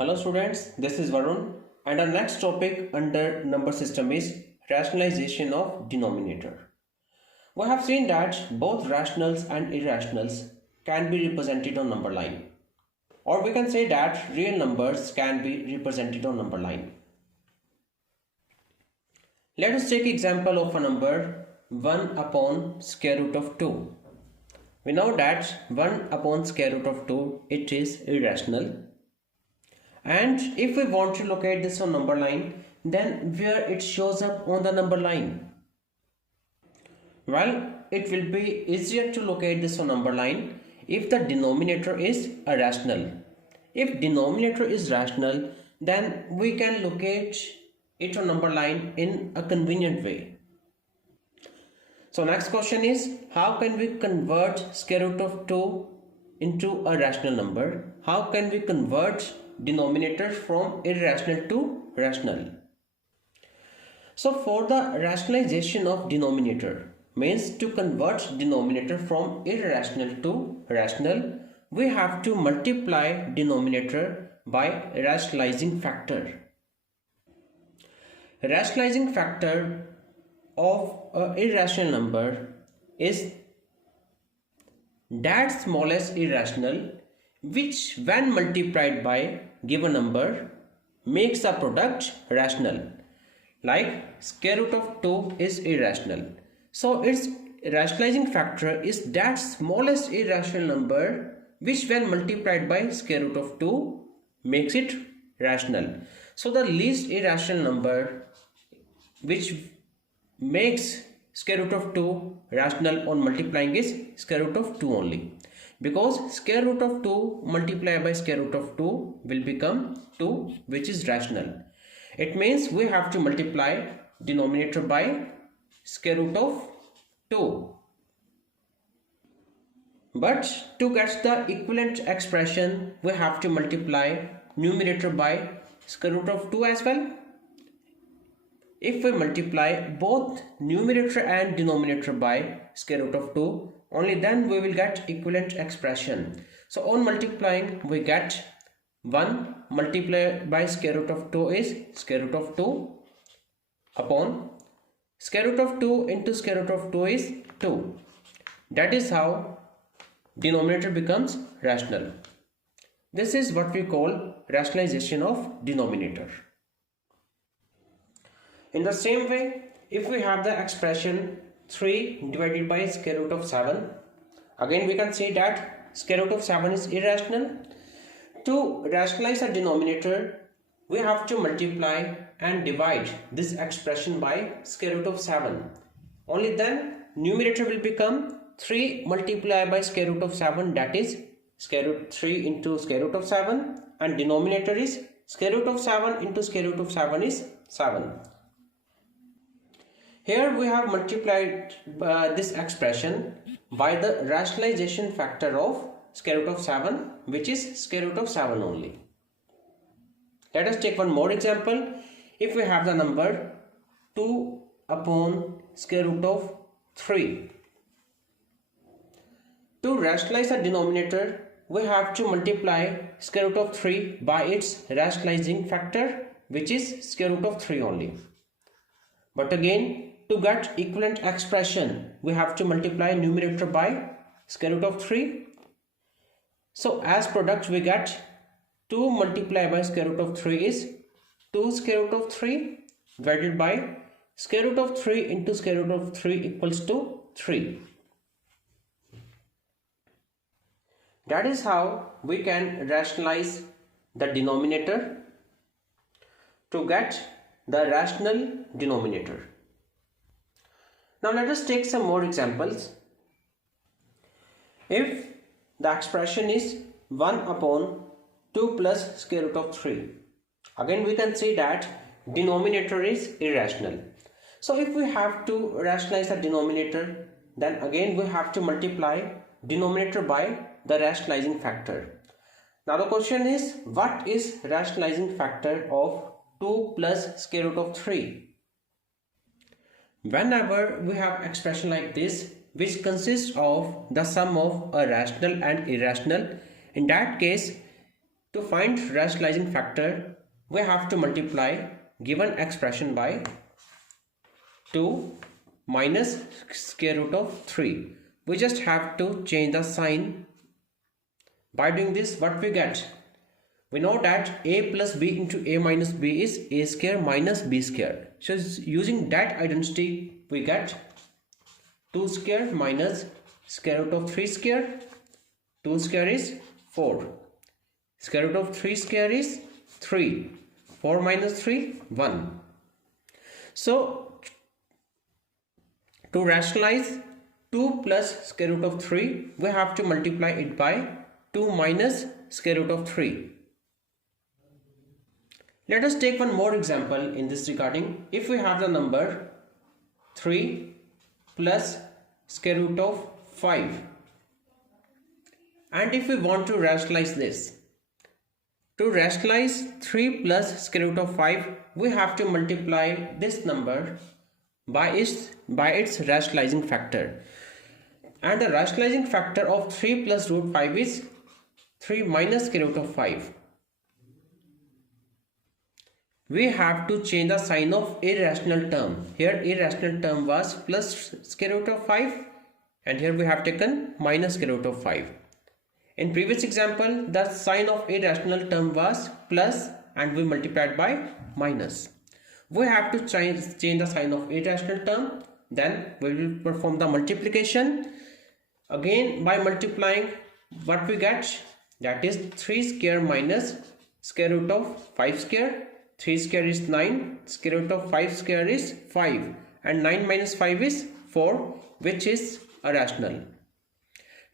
Hello students, this is Varun and our next topic under number system is rationalization of denominator. We have seen that both rationals and irrationals can be represented on number line, or we can say that real numbers can be represented on number line. Let us take example of a number 1 upon square root of 2. We know that 1 upon square root of 2 it is irrational. And if we want to locate this on number line, then where it shows up on the number line? Well, it will be easier to locate this on number line if the denominator is a rational. If denominator is rational, then we can locate it on number line in a convenient way. So next question is, how can we convert square root of 2 into a rational number? How can we convert denominator from irrational to rational? So for the rationalization of denominator, means to convert denominator from irrational to rational, we have to multiply denominator by rationalizing factor. Rationalizing factor of an irrational number is that smallest irrational which when multiplied by given number makes a product rational. Like square root of 2 is irrational. So its rationalizing factor is that smallest irrational number which when multiplied by square root of 2 makes it rational. So the least irrational number which makes square root of 2 rational on multiplying is square root of 2 only. Because square root of 2 multiplied by square root of 2 will become 2, which is rational. It means we have to multiply denominator by square root of 2. But to get the equivalent expression, we have to multiply numerator by square root of 2 as well. If we multiply both numerator and denominator by square root of 2, only then we will get equivalent expression. So on multiplying we get 1 multiplied by square root of 2 is square root of 2 upon square root of 2 into square root of 2 is 2. That is how denominator becomes rational. This is what we call rationalization of denominator. In the same way, if we have the expression 3 divided by square root of 7, again we can say that square root of 7 is irrational. To rationalize the denominator, we have to multiply and divide this expression by square root of 7. Only then numerator will become 3 multiplied by square root of 7, that is square root 3 into square root of 7, and denominator is square root of 7 into square root of 7 is 7. Here we have multiplied this expression by the rationalization factor of square root of 7, which is square root of 7 only. Let us take one more example. If we have the number 2 upon square root of 3. To rationalize the denominator, we have to multiply square root of 3 by its rationalizing factor, which is square root of 3 only. But again, to get equivalent expression, we have to multiply numerator by square root of 3. So as product we get 2 multiplied by square root of 3 is 2 square root of 3 divided by square root of 3 into square root of 3 equals to 3. That is how we can rationalize the denominator to get the rational denominator. Now let us take some more examples. If the expression is 1 upon 2 plus square root of 3, again we can say that denominator is irrational. So if we have to rationalize the denominator, then again we have to multiply denominator by the rationalizing factor. Now the question is, what is rationalizing factor of 2 plus square root of 3? Whenever we have expression like this which consists of the sum of a rational and irrational, in that case To find rationalizing factor, we have to multiply given expression by 2 minus square root of 3. We just have to change the sign. By doing this, what we get? We know that a plus b into a minus b is a square minus b square. So using that identity, we get 2 square minus square root of 3 square. 2 square is 4. Square root of 3 square is 3. 4 minus 3, 1. So to rationalize 2 plus square root of 3, we have to multiply it by 2 minus square root of 3. Let us take one more example in this regarding. If we have the number 3 plus square root of 5, and if we want to rationalize this, to rationalize 3 plus square root of 5, we have to multiply this number by its rationalizing factor. And the rationalizing factor of 3 plus root 5 is 3 minus square root of 5. We have to change the sign of irrational term. Here irrational term was plus square root of 5, and here we have taken minus square root of 5. In previous example, the sign of irrational term was plus and we multiplied by minus. We have to change the sign of irrational term. Then we will perform the multiplication. Again, by multiplying, what we get? That is 3 square minus square root of 5 square. 3 square is 9. Square root of 5 square is 5. And 9 minus 5 is 4, which is irrational.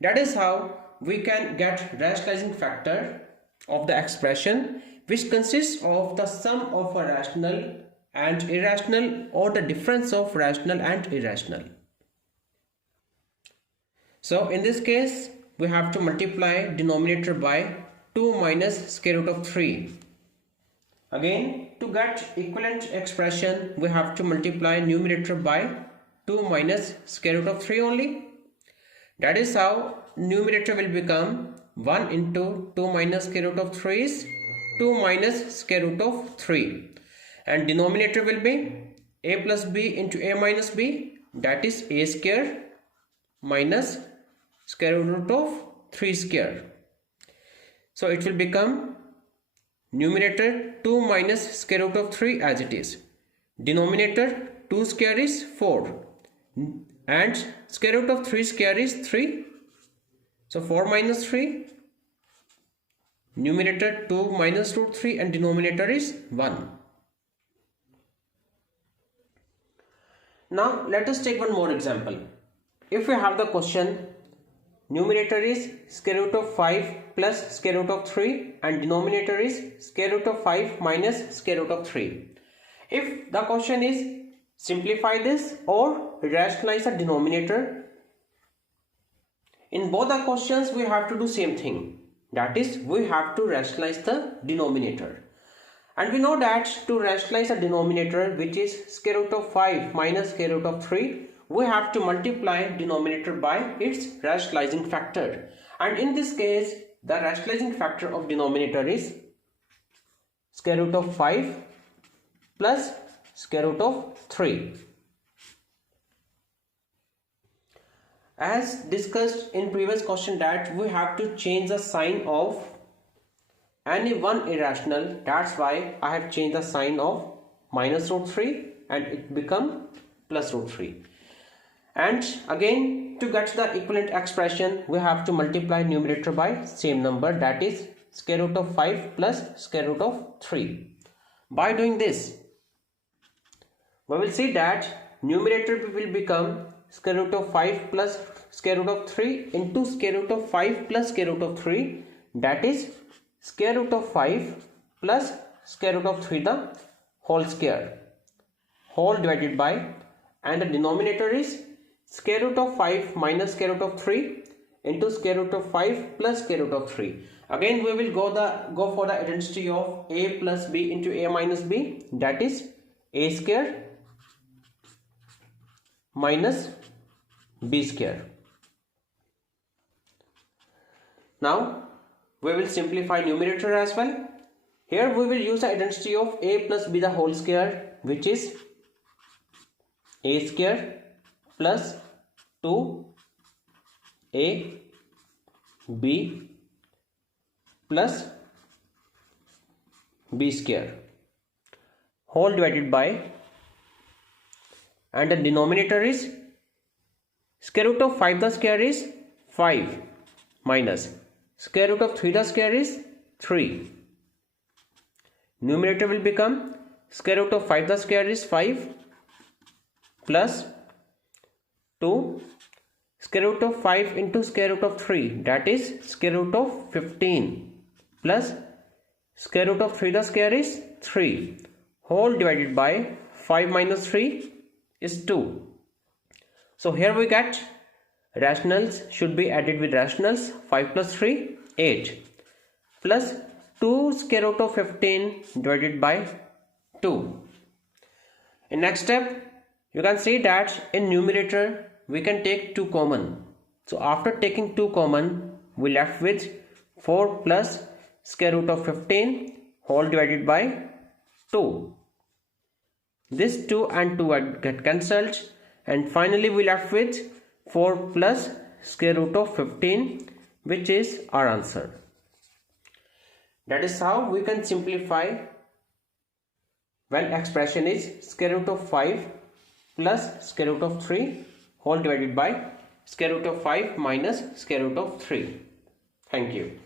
That is how we can get rationalizing factor of the expression, which consists of the sum of a rational and irrational, or the difference of rational and irrational. So in this case, we have to multiply denominator by 2 minus square root of 3. Again, to get equivalent expression, we have to multiply numerator by 2 minus square root of 3 only. That is how numerator will become 1 into 2 minus square root of 3 is 2 minus square root of 3. And denominator will be a plus b into a minus b, that is a square minus square root of 3 square. So it will become numerator 2 minus square root of 3 as it is. Denominator 2 square is 4. And square root of 3 square is 3. So 4 minus 3. Numerator 2 minus root 3 and denominator is 1. Now let us take one more example. If we have the question, numerator is square root of 5 plus square root of 3 and denominator is square root of 5 minus square root of 3. If the question is simplify this or rationalize the denominator, in both the questions we have to do same thing. That is, we have to rationalize the denominator. And we know that to rationalize a denominator, which is square root of 5 minus square root of 3, we have to multiply denominator by its rationalizing factor. And in this case, the rationalizing factor of denominator is square root of 5 plus square root of 3. As discussed in previous question that we have to change the sign of any one irrational. That's why I have changed the sign of minus root 3 and it become plus root 3. And again, to get the equivalent expression, we have to multiply numerator by same number, that is square root of 5 plus square root of 3. By doing this, we will see that numerator will become square root of 5 plus square root of 3 into square root of 5 plus square root of 3, that is square root of 5 plus square root of 3 the whole square, whole divided by, and the denominator is square root of 5 minus square root of 3 into square root of 5 plus square root of 3. Again we will go for the identity of a plus b into a minus b, that is a square minus b square. Now we will simplify numerator as well. Here we will use the identity of a plus b the whole square, which is a square plus 2a b plus b square whole divided by, and the denominator is square root of 5 the square is 5 minus square root of 3 the square is 3. Numerator will become square root of 5 the square is 5 plus 2 square root of 5 into square root of 3, that is square root of 15 plus square root of 3 the square is 3 whole divided by 5 minus 3 is 2. So here we get rationals should be added with rationals. 5 plus 3 8 plus 2 square root of 15 divided by 2. In next step you can see that in numerator we can take 2 common. So after taking 2 common we left with 4 plus square root of 15 whole divided by 2. This 2 and 2 get cancelled, and finally we left with 4 plus square root of 15, which is our answer. That is how we can simplify when expression is square root of 5 plus square root of 3 whole divided by square root of 5 minus square root of 3. Thank you.